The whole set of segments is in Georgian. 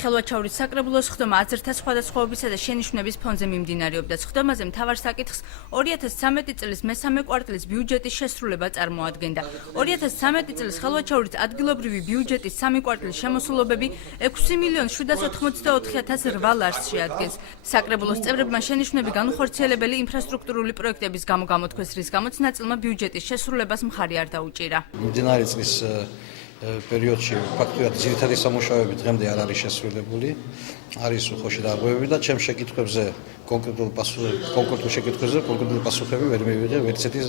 ხელვაჩაურის საკრებულოს ხდომა აზრთა სხვადასხვაობისა და შენიშვნების ფონზე მიმდინარეობდა. ხდომაზე მთავარ საკითხს 2013 წლის მესამე კვარტლის ბიუჯეტის შესრულება წარმოადგენდა. 2013 წლის ხელვაჩაურის ადგილობრივი ბიუჯეტის სამი კვარტლის შემოსულობები 6.784.008 ლარს შეადგენს. საკრებულოს წევრებმა შენიშვნები განუხორციელებელი ინფრასტრუქტურული პროექტების გამო გამოთქვეს, რის გამოც ნაწილმა ბიუჯეტის შესრულებას მხარი არ დაუჭირა. მიმდინარე წლის პერიოდში ფაქტობრივად ძირითადი სამუშაოები დღემდე არ არის შესრულებული, არის უხოში დარღვევები და ჩემს შეკითხვებზე კონკრეტულ შეკითხვებზე კონკრეტული პასუხები ვერ მივიღე ვერც ერთი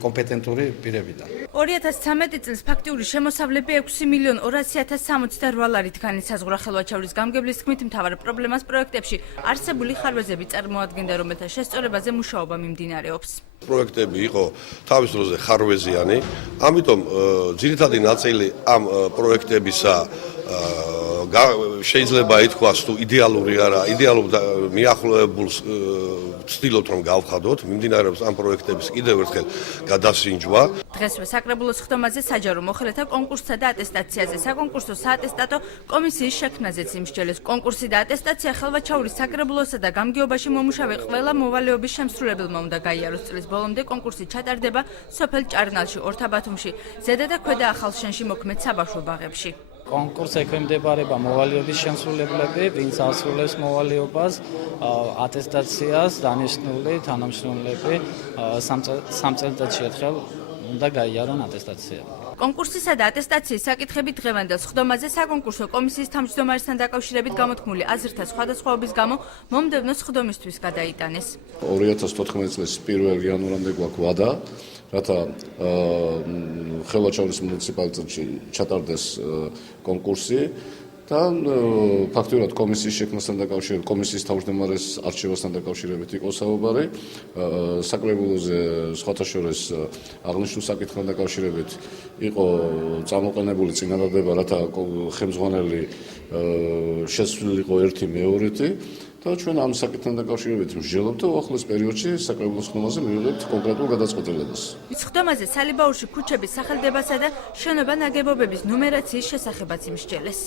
კომპეტენტური პირებიდან. 2013 წელს ფაქტიური შემოსავლები 6.200.068 ლარით განისაზღვრა. ხელვაჩაურის გამგებლის თქმით, მთავარ პრობლემას პროექტებში არსებული ხარვეზები წარმოადგენდა, რომელთა შესწორებაზე მუშაობა მიმდინარეობს. პროექტები იყო თავის დროზე ხარვეზიანი, ამიტომ ძირითადი ნაწილი ამ პროექტებისა შეიძლება ითქვას თუ იდეალური არა, იდეალურ მიახლოებულს ვცდილობთ რომ გავხადოთ, მიმდინარეობს ამ პროექტების კიდევ ერთხელ გადასინჯვა. დღესვე საკრებულოს ხდომაზე საჯარო მოხელეთა კონკურსსა და ატესტაციაზე, საკონკურსო საატესტატო კომისიის შექმნაზეც იმსჯელეს. კონკურსი და ატესტაცია ხელვაჩაურის საკრებულოსა და გამგეობაში მომუშავე ყველა მოვალეობის შემსრულებელმა უნდა გაიაროს. წლის ბოლომდე კონკურსი ჩატარდება სოფელ ჭარნალში, ორთაბათუმში, ზედა და ქვედა ახალშენში მოქმედ საბავშვო ბაღებში. კონკურსს ექვემდებარება მოვალეობის შემსრულებლები, ვინც ასრულებს მოვალეობას, ატესტაციას დანიშნული თანამშრომლები სამ წელიწადში ერთხელ უნდა გაიარონ ატესტაცია. კონკურსისა და ატესტაციის საკითხები დღევანდელ ხდომაზე საკონკურსო კომისიის თავმჯდომარესთან დაკავშირებით გამოთქმული აზრთა სხვადასხვაობის გამო მომდევნო ხდომისთვის გადაიტანეს. 2014 წლის 1 იანვრამდე გვაქვს ვადა, რათა ხელვაჩაურის მუნიციპალიტეტში ჩატარდეს კონკურსი და ფაქტობრივად კომისიის შექმნასთან დაკავშირებით, კომისიის თავმჯდომარის არჩევასთან დაკავშირებით იყო საუბარი. საკრებულოზე სხვათა შორის აღნიშნულ საკითხთან დაკავშირებით იყო წამოყენებული წინადადება, რათა ხელმძღვანელი შესულიყო ერთი მეორეთი და ჩვენ ამ საკითხთან დაკავშირებით მსჯელობთ და უახლოეს პერიოდში საკრებულოს ხდომაზე მივიღებთ კონკრეტულ გადაწყვეტილებას. ხდომაზე სალიბაურში ქუჩების სახელდებასა და შენობა ნაგებობების ნუმერაციის შესახებაც იმსჯელეს.